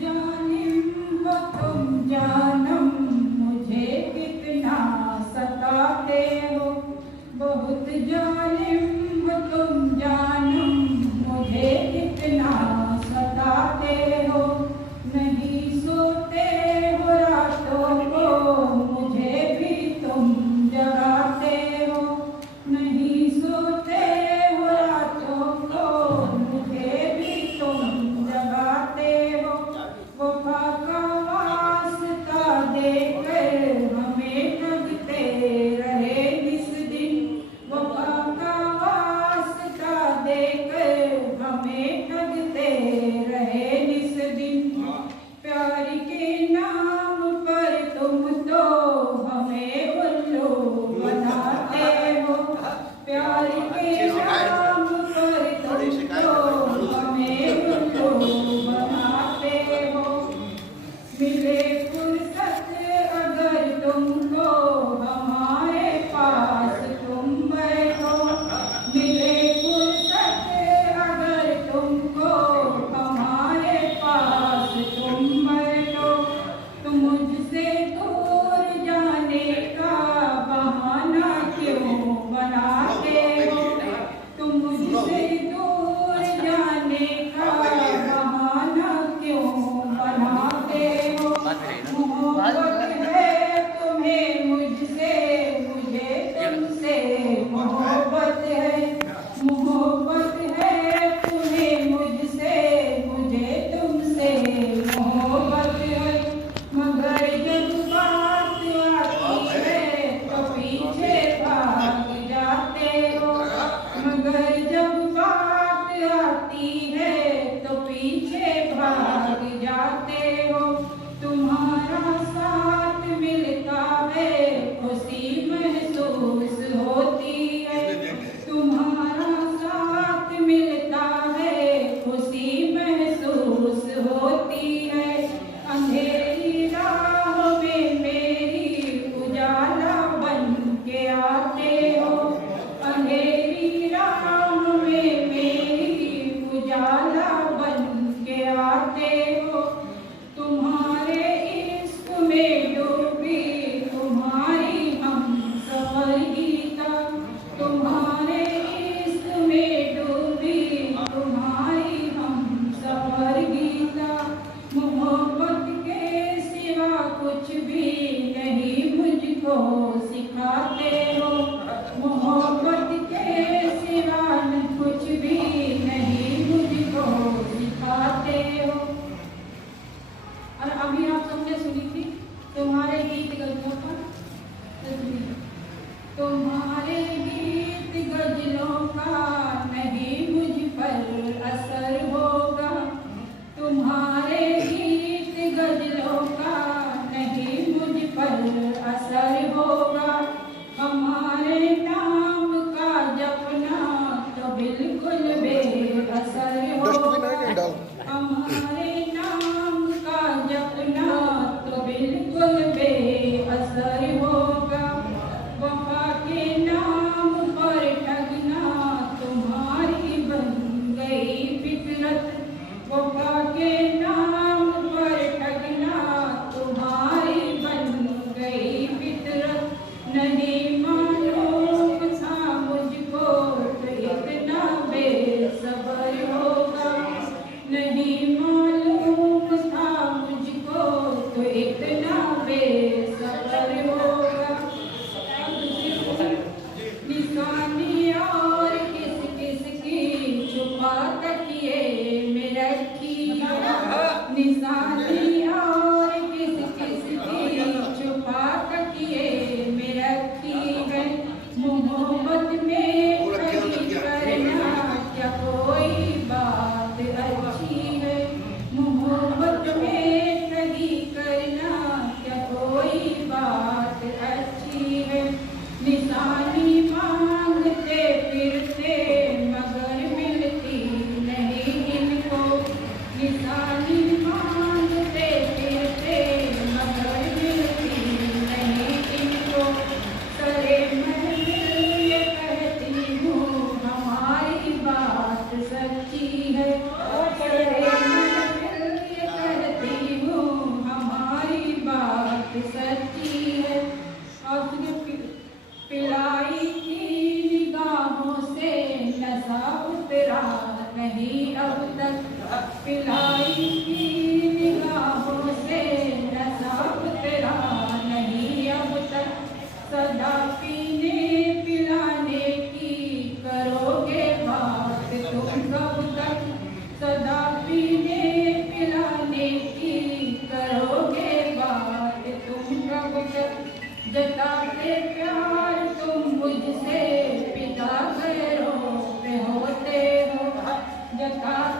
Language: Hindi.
जानिम हो तुम जानम, मुझे कितना सताते हो। बहुत जानिम हो तुम जानम, मुझे कितना सताते हो। नहीं सोते हो रातों को, मुझे भी तुम जगाते हो। नहीं सोते हो रातों को, मुझे भी तुम जगाते हो। वफा का वास्ता देकर हमें ठगते रहे निस दिन। वफा का वास्ता देकर हमें ठगते रहे निस दिन। प्यार के नाम पर तुम तो हमें उल्लू बनाते हो। प्यार के नाम पर तुम तो हमें उल्लू बनाते हो। मिले फुर्सत अगर तुमको हमारे पास तुम बैठो। मिले फुर्सत अगर तुमको हमारे पास तुम बैठो। तुम मुझसे दूर जाने का बहाना क्यों बनाते हो। तुम मुझसे दूर जाने का बहाना क्यों बनाते हो। मोहब्बत है तुम्हें मुझसे, मुझे तुमसे मोहब्बत है। मोहब्बत है तुम्हें मुझसे, मुझे तुमसे मोहब्बत है। मगर जब बात आती है तो पीछे भाग जाते हो। मगर जब बात आती है तो पीछे भाग जाते हो। तुम्हारा साथ मिलता है खुशी महसूस होती है। तुम्हारा साथ मिलता है खुशी महसूस होती है। अंधेरी राह में मेरी उजाला बन के आते हो। अंधेरी राह में मेरी उजाला बन के आते हो। तुम्हारे इश्क में डूबी तुम्हारी हम सफर गीता। तुम्हारे इश्क में डूबी तुम्हारी हम सफर गीता। मोहब्बत के सिवा कुछ भी नहीं मुझको सिखाते हो। मोहब्बत के सिवा कुछ भी नहीं मुझको सिखाते हो। और अभी आप सबने सुनी थी तुम्हारे गीत गजलों का तस्वीर। तुम्हारे गीत गजलों का नहीं मुझ पर असर होगा। तुम्हारे गीत गजलों का नहीं मुझ पर असर होगा। हमारे नाम का जपना तो बिल्कुल बेअसर होगा। हमारे नाम का जपना तो बिल्कुल बेअसर होगा। वफा के नाम पर ठगना तुम्हारी बन गई फितरत। वफा के नाम पर ठगना तुम्हारी बन गई फितरत। नहीं मालूम था मुझको तो इतना बेसब्र होगा। नहीं मालूम था मुझको तो इतना बेसब्र होगा। निशानी और किस किस की छुपा तकिए में रखी। निशानी और किस किस की छुपा तकिए में रखी है। मोहब्बत में ठगी करना क्या कोई बात अच्छी है। मोहब्बत में ठगी करना क्या कोई बात अच्छी है। निशानी मांगते फिरते मगर मिलती नहीं इनको। निशानी मांगते फिरते मगर मिलती नहीं इनको। सरे महफिल ये कहती हूँ हमारी बात सच्ची है। सरे महफिल ये कहती नहीं अब तक पिलाई की निगाहों से नशा उतरा नहीं अब तक सदा पीने पिलाने की करोगे बात तुम कब तक सदा पीने पिलाने की करोगे बात तुम कब तक जताते प्यार तुम मुझसे पिता गैरों पे होते हो जता